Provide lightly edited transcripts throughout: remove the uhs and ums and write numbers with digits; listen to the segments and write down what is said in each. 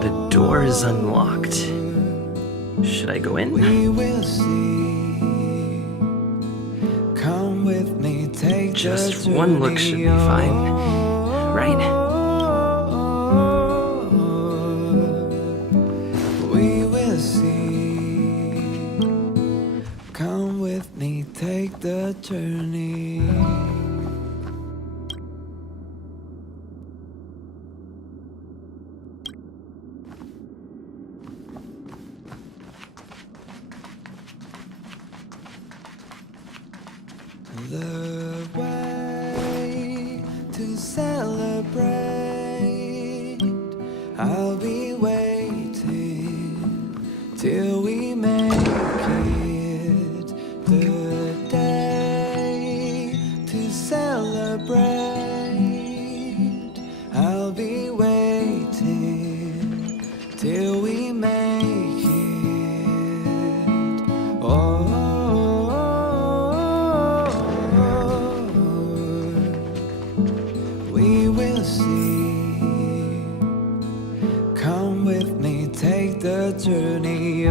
The door is unlocked. Should I go in? We will see. Come with me, take Just one look should be fine, right? We will see. Come with me, take the journey. The way to celebrate. I'll be waiting till we make it. The day to celebrate. I'll be waiting till we make it. Oh. We will see. Come with me, take the journey.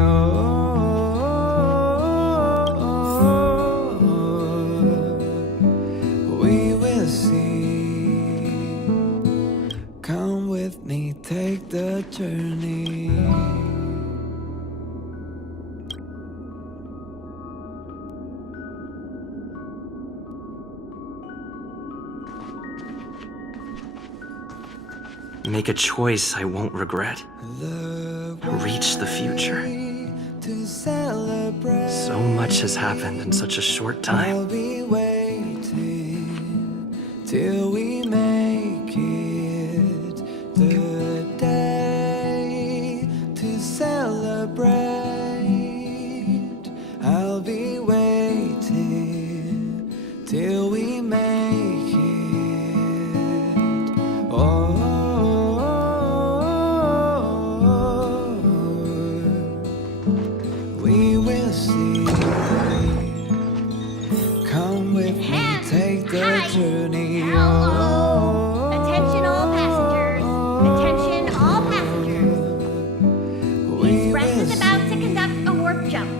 We will see. Come with me, take the journey. Make a choice I won't regret. Reach the future. So much has happened in such a short time. I'll be waiting till we make it. The day to celebrate. I'll be waiting till we make it. Oh. We will see. Come with me, take the journey. Hello. Attention all passengers. Attention all passengers. The express is about to conduct a warp jump.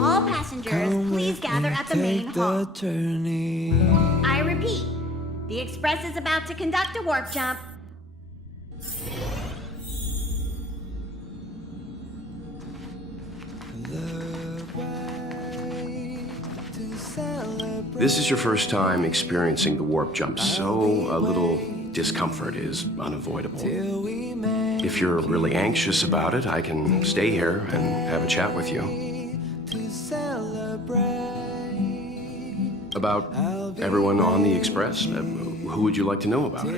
All passengers, please gather at the main hall. Journey. I repeat, the express is about to conduct a warp jump. This is your first time experiencing the warp jump, so a little discomfort is unavoidable. If you're really anxious about it, I can stay here and have a chat with you. About everyone on the Express? Who would you like to know about it?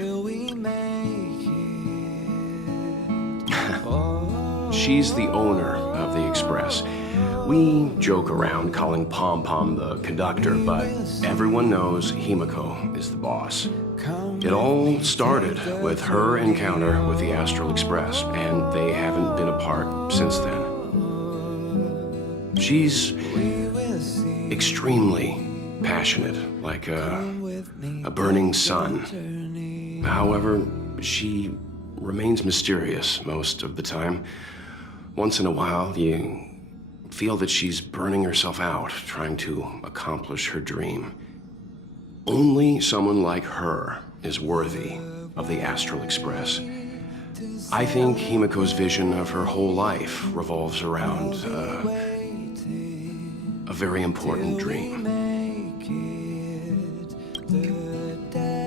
She's the owner of the Express. We joke around calling Pom Pom the conductor, but everyone knows Himiko is the boss. It all started with her encounter with the Astral Express, and they haven't been apart since then. She's extremely passionate, like a burning sun. However, she remains mysterious most of the time. Once in a while, you feel that she's burning herself out, trying to accomplish her dream. Only someone like her is worthy of the Astral Express. I think Himiko's vision of her whole life revolves around a very important dream.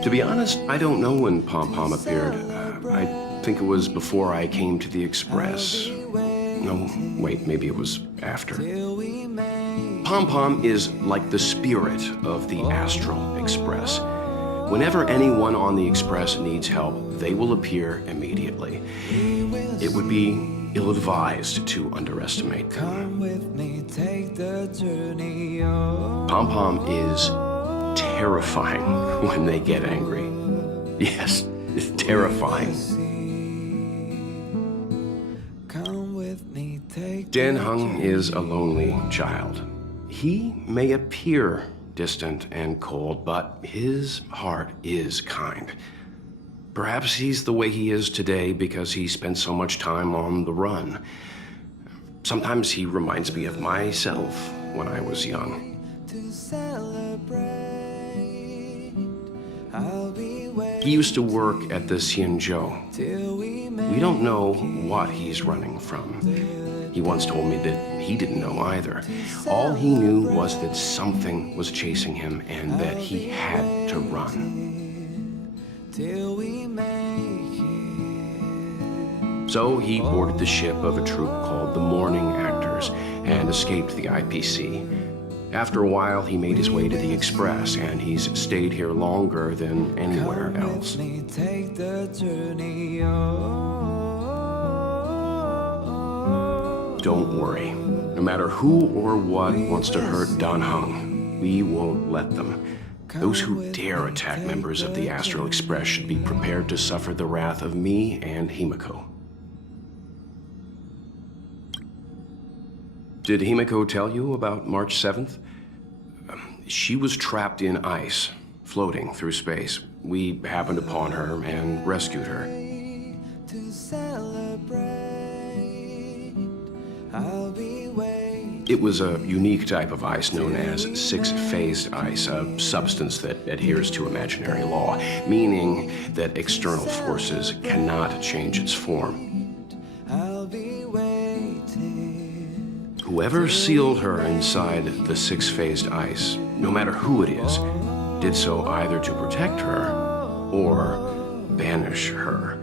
To be honest, I don't know when Pom Pom appeared. I think it was before I came to the Express. No, wait, maybe it was after. Pom Pom is like the spirit of the Astral Express. Whenever anyone on the Express needs help, they will appear immediately. It would be ill-advised to underestimate them. Pom Pom is terrifying when they get angry. Yes, it's terrifying. Dan Hung is a lonely child. He may appear distant and cold, but his heart is kind. Perhaps he's the way he is today because he spent so much time on the run. Sometimes he reminds me of myself when I was young. He used to work at the Xianzhou. We don't know what he's running from. He once told me that he didn't know either. All he knew was that something was chasing him and that he had to run. So he boarded the ship of a troupe called the Morning Actors and escaped the IPC. After a while, he made his way to the Express, and he's stayed here longer than anywhere else. Don't worry. No matter who or what wants to hurt Dan Heng, we won't let them. Those who dare attack members of the Astral Express should be prepared to suffer the wrath of me and Himiko. Did Himiko tell you about March 7th? She was trapped in ice, floating through space. We happened upon her and rescued her. It was a unique type of ice known as six-phased ice, a substance that adheres to imaginary law, meaning that external forces cannot change its form. Whoever sealed her inside the six-phased ice, no matter who it is, did so either to protect her or banish her.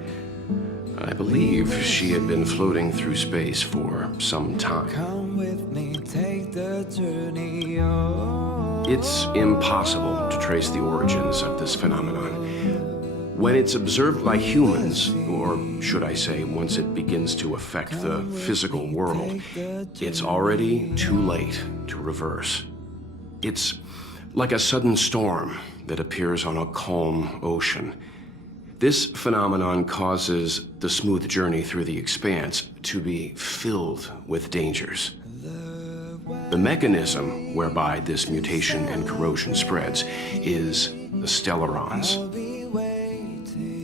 I believe she had been floating through space for some time. It's impossible to trace the origins of this phenomenon. When it's observed by humans, or should I say, once it begins to affect the physical world, it's already too late to reverse. It's like a sudden storm that appears on a calm ocean. This phenomenon causes the smooth journey through the expanse to be filled with dangers. The mechanism whereby this mutation and corrosion spreads is the stellarons.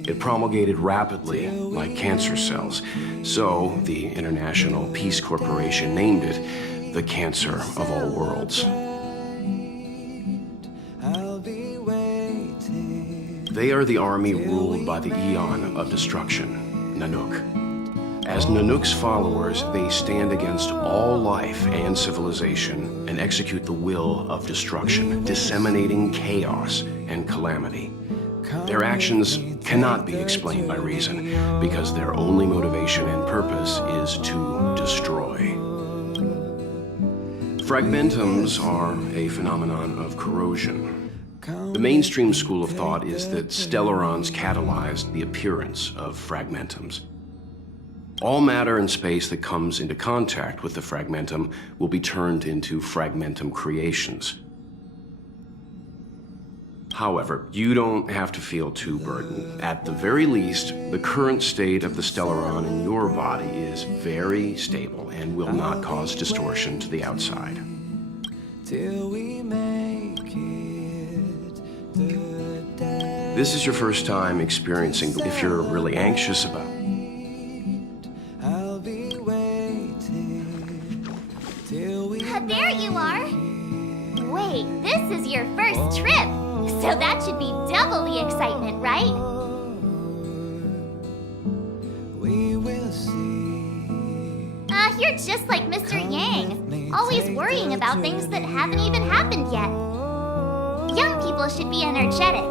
It promulgated rapidly, like cancer cells, so the International Peace Corporation named it the Cancer of All Worlds. They are the army ruled by the Eon of Destruction, Nanook. As Nanook's followers, they stand against all life and civilization and execute the will of destruction, disseminating chaos and calamity. Their actions cannot be explained by reason, because their only motivation and purpose is to destroy. Fragmentums are a phenomenon of corrosion. The mainstream school of thought is that stellarons catalyzed the appearance of fragmentums. All matter in space that comes into contact with the fragmentum will be turned into fragmentum creations. However, you don't have to feel too burdened. At the very least, the current state of the stellaron in your body is very stable and will not cause distortion to the outside. This is your first time experiencing, if you're really anxious about There you are. Wait, this is your first trip. So that should be double the excitement, right? You're just like Mr. Yang, always worrying about things that haven't even happened yet. Young people should be energetic.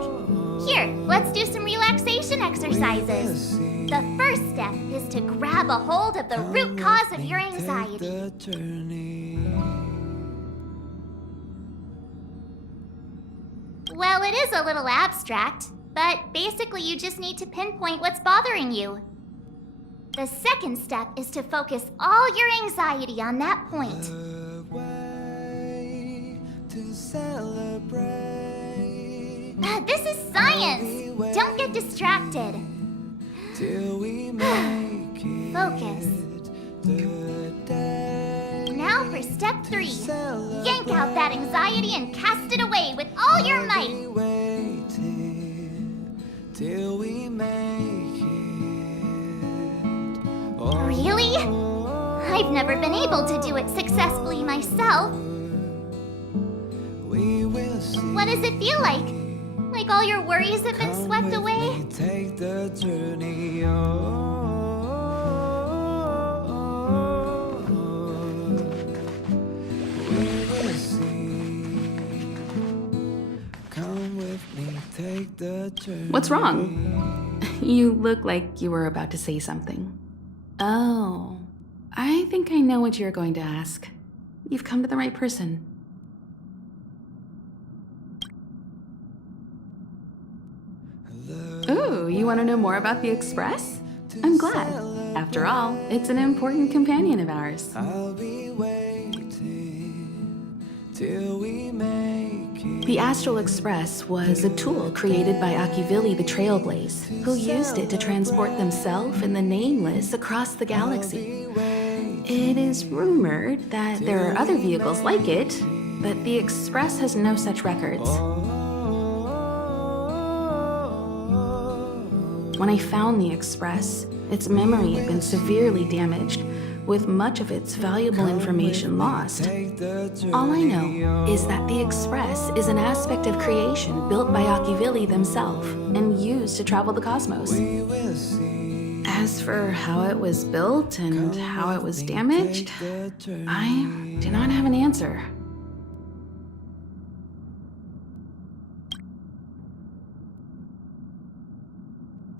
Here, let's do some relaxation exercises. The first step is to grab a hold of the root cause of your anxiety. Well, it is a little abstract, but basically you just need to pinpoint what's bothering you. The second step is to focus all your anxiety on that point. This is science! Don't get distracted. Focus. Now for step 3. Yank out that anxiety and cast it away with all your might. Really? I've never been able to do it successfully myself. What does it feel like? Like all your worries have been swept away? Take the journey. We will see. Come with me, take the journey. What's wrong? You look like you were about to say something. Oh, I think I know what you're going to ask. You've come to the right person. Ooh, you want to know more about the Express? I'm glad. After all, it's an important companion of ours. I'll be waiting till we make it. The Astral Express was a tool created by Akivili the Trailblaze, who used it to transport themselves and the Nameless across the galaxy. It is rumored that there are other vehicles like it, but the Express has no such records. When I found the Express, its memory had been severely damaged, with much of its valuable information lost. All I know is that the Express is an aspect of creation built by Akivili themselves and used to travel the cosmos. As for how it was built and how it was damaged, I do not have an answer.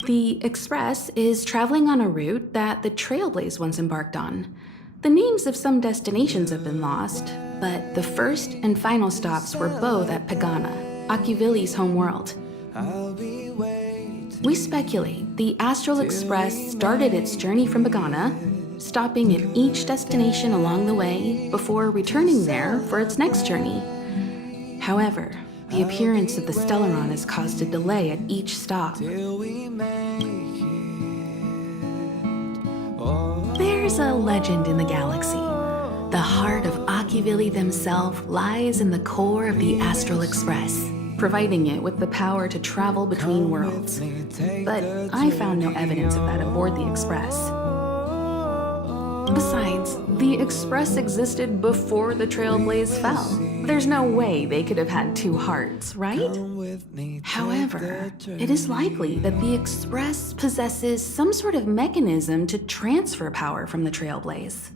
The Express is traveling on a route that the Trailblaze once embarked on. The names of some destinations have been lost, but the first and final stops were both at Pagana, Akivili's homeworld. We speculate the Astral Express started its journey from Pagana, stopping at each destination along the way before returning there for its next journey. However, the appearance of the Stellaron has caused a delay at each stop. There's a legend in the galaxy. The heart of Akivili themselves lies in the core of the Astral Express, providing it with the power to travel between worlds. But I found no evidence of that aboard the Express. Besides, the Express existed before the Trailblaze fell. There's no way they could have had two hearts, right? However, it is likely that the Express possesses some sort of mechanism to transfer power from the Trailblaze.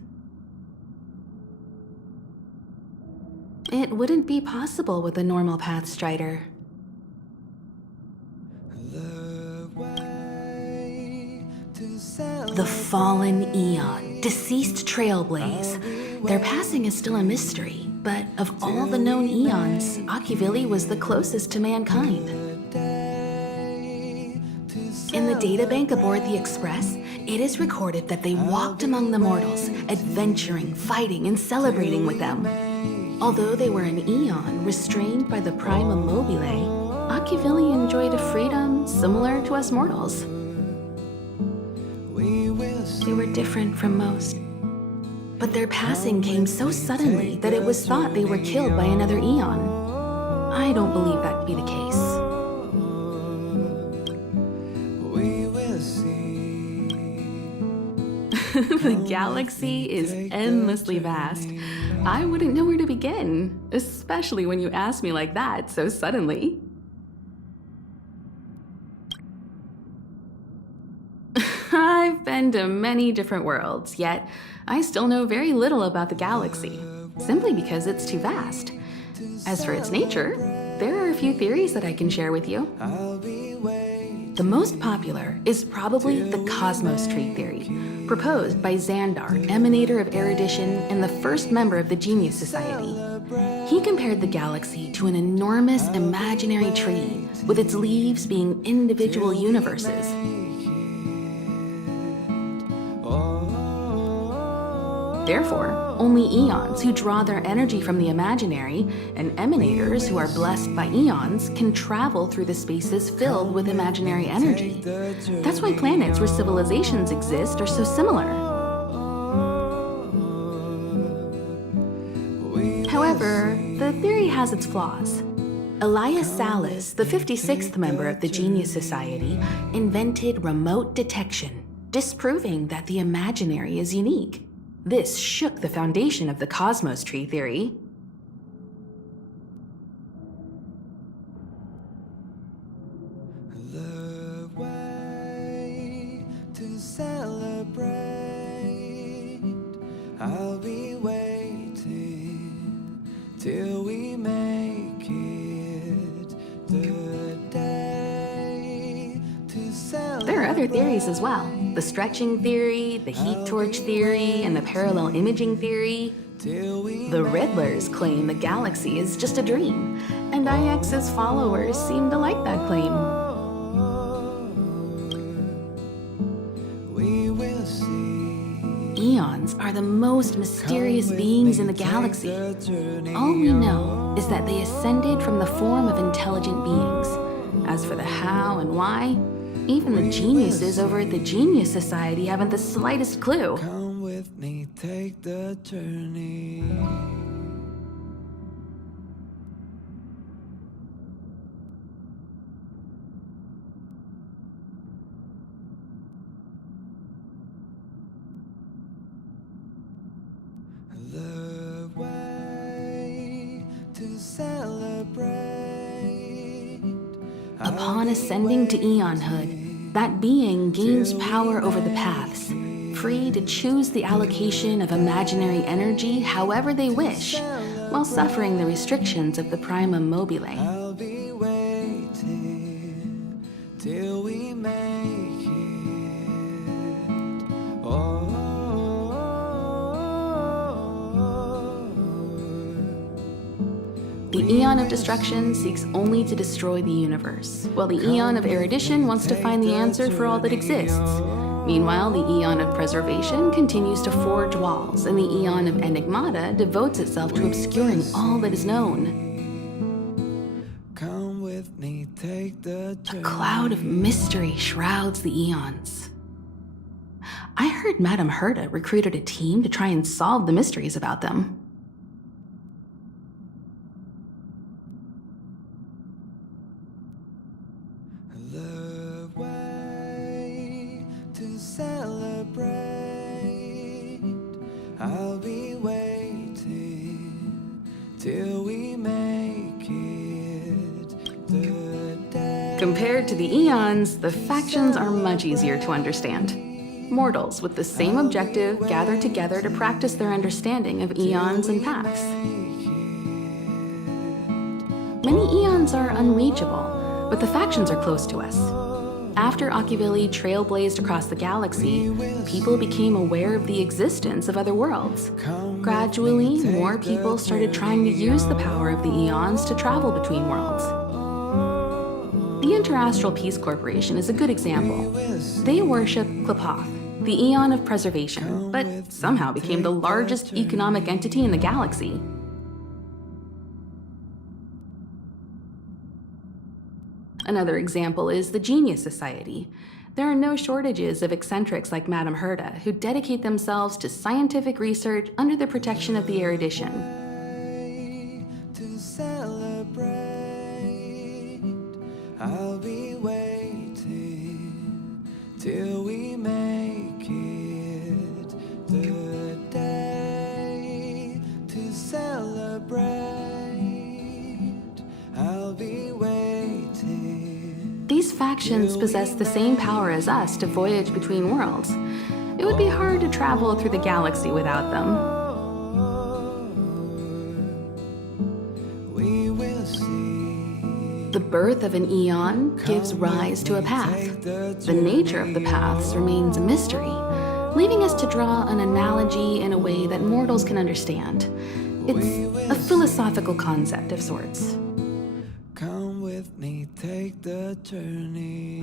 It wouldn't be possible with a normal path strider. The fallen Eon, deceased Trailblaze. Their passing is still a mystery, but of all the known Eons, Akivili was the closest to mankind. In the databank aboard the Express, it is recorded that they walked among the mortals, adventuring, fighting, and celebrating with them. Although they were an Eon restrained by the Prima Mobile, Akivili enjoyed a freedom similar to us mortals. They were different from most. But their passing came so suddenly that it was thought they were killed by another Eon. I don't believe that to be the case. The galaxy is endlessly vast. I wouldn't know where to begin, especially when you ask me like that so suddenly. I've been to many different worlds, yet I still know very little about the galaxy, simply because it's too vast. As for its nature, there are a few theories that I can share with you. The most popular is probably the Cosmos Tree theory, proposed by Xandar, emanator of erudition and the first member of the Genius Society. He compared the galaxy to an enormous imaginary tree, with its leaves being individual universes. Therefore, only Eons who draw their energy from the imaginary and emanators who are blessed by Eons can travel through the spaces filled with imaginary energy. That's why planets where civilizations exist are so similar. However, the theory has its flaws. Elias Salas, the 56th member of the Genius Society, invented remote detection, disproving that the imaginary is unique. This shook the foundation of the cosmos tree theory. The way to celebrate. I'll be waiting till we make it the day to celebrate. There are other theories as well. The stretching theory, the heat torch theory, and the parallel imaging theory. The Riddlers claim the galaxy is just a dream, and IX's followers seem to like that claim. We will see. Eons are the most mysterious beings in the galaxy. All we know is that they ascended from the form of intelligent beings. As for the how and why, even the geniuses over at the Genius Society haven't the slightest clue. Come with me, take the journey. The way to celebrate. Upon ascending to Eonhood, that being gains power over the paths, free to choose the allocation of imaginary energy however they wish, while suffering the restrictions of the primum mobile. I'll be waiting till we make it. Oh. The Eon of Destruction seeks only to destroy the universe, while the Eon of Erudition wants to find the answer for all that exists. Meanwhile, the Eon of Preservation continues to forge walls, and the Eon of Enigmata devotes itself to obscuring all that is known. Come with me, take the A journey. cloud of mystery shrouds the Eons. I heard Madame Herta recruited a team to try and solve the mysteries about them. The way to celebrate. I'll be waiting till we make it the day. Compared to the Eons, the factions are much easier to understand. Mortals with the same objective gather together to practice their understanding of eons and paths. Many eons are unreachable, but the factions are close to us. After Occhivilli trailblazed across the galaxy, people became aware of the existence of other worlds. Gradually, more people started trying to use the power of the eons to travel between worlds. The Interastral Peace Corporation is a good example. They worship Klapoth, the Eon of Preservation, but somehow became the largest economic entity in the galaxy. Another example is the Genius Society. There are no shortages of eccentrics like Madame Herta who dedicate themselves to scientific research under the protection of the erudition. To celebrate. I'll be waiting till we make it the day to celebrate. I'll be waiting. These factions possess the same power as us to voyage between worlds. It would be hard to travel through the galaxy without them. We will see. The birth of an eon gives rise to a path. The nature of the paths remains a mystery, leaving us to draw an analogy in a way that mortals can understand. It's a philosophical concept of sorts. Come with me, take the journey.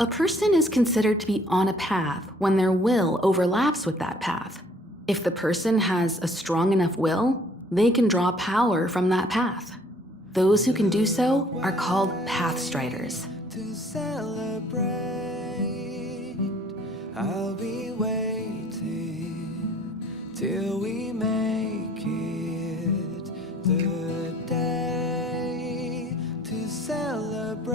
A person is considered to be on a path when their will overlaps with that path. If the person has a strong enough will, they can draw power from that path. Those who can do so are called pathstriders. To celebrate, I'll be waiting till we make it the day to celebrate.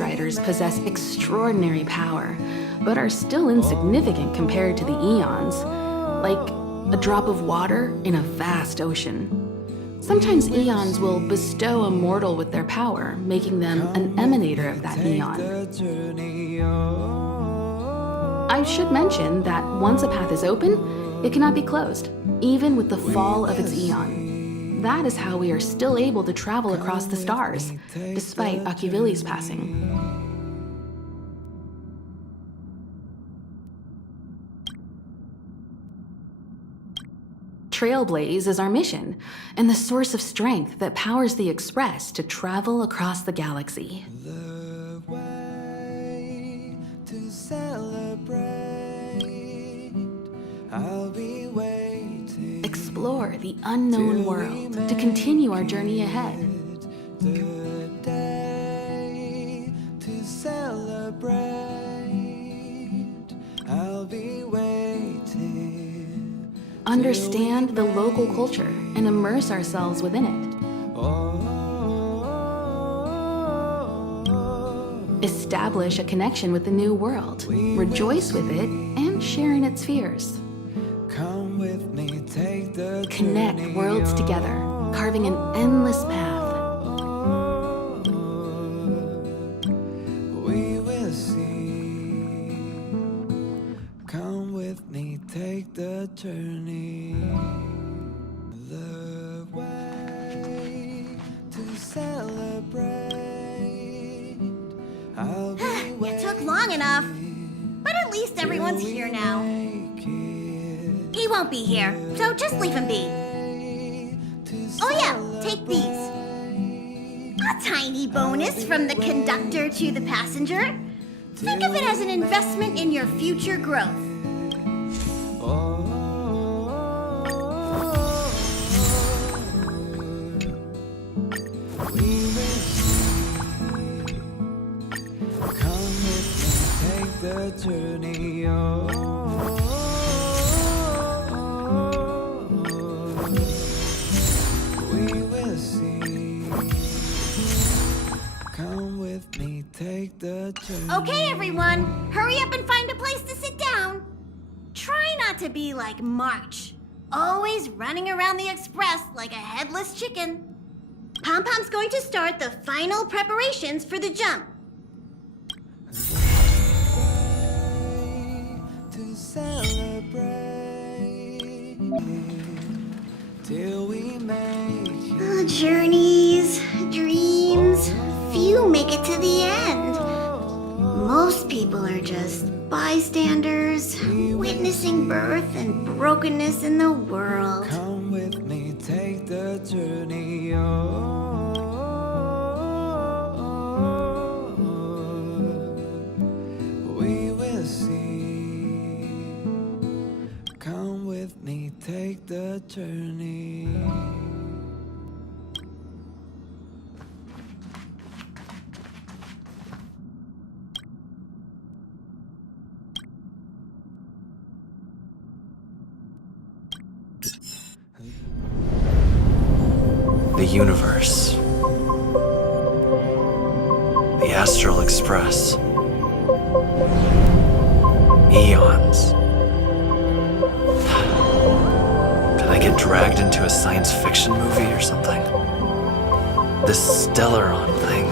riders possess extraordinary power, but are still insignificant compared to the eons, like a drop of water in a vast ocean. Sometimes eons will bestow a mortal with their power, making them an emanator of that eon. I should mention that once a path is open, it cannot be closed, even with the fall of its eon. That is how we are still able to travel across the stars, despite Akivili's passing. Trailblaze is our mission, and the source of strength that powers the Express to travel across the galaxy. The way to celebrate. I'll be waiting. Explore the unknown world to continue our journey ahead. The day to celebrate. I'll be waiting. Understand the local culture and immerse ourselves within it. Establish a connection with the new world, rejoice with it, and share in its fears. Come with me, take the Connect worlds together, carving an endless path. We will see. Come with me, take the journey. The way to celebrate. I'll be It took long enough. But at least everyone's here now. He won't be here, so just leave him be. Oh yeah, take these. A tiny bonus from the conductor to the passenger. Think of it as an investment in your future growth. Come with me, take the journey. We will see. Come with me, take the journey. Okay, everyone, hurry up and find a place to sit down. Try not to be like March, always running around the express like a headless chicken. Pom-Pom's going to start the final preparations for the jump. To celebrate till we make it. Journeys, dreams, few make it to the end. Most people are just bystanders, witnessing birth and brokenness in the world. Come with me, take the journey. We will see. Come with me, take the journey. The universe. The Astral Express. Eons. Did I get dragged into a science fiction movie or something? This Stellaron thing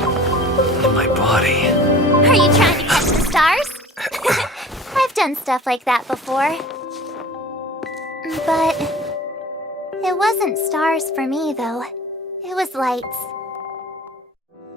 in my body. Are you trying to catch the stars? I've done stuff like that before. But it wasn't stars for me, though. It was lights.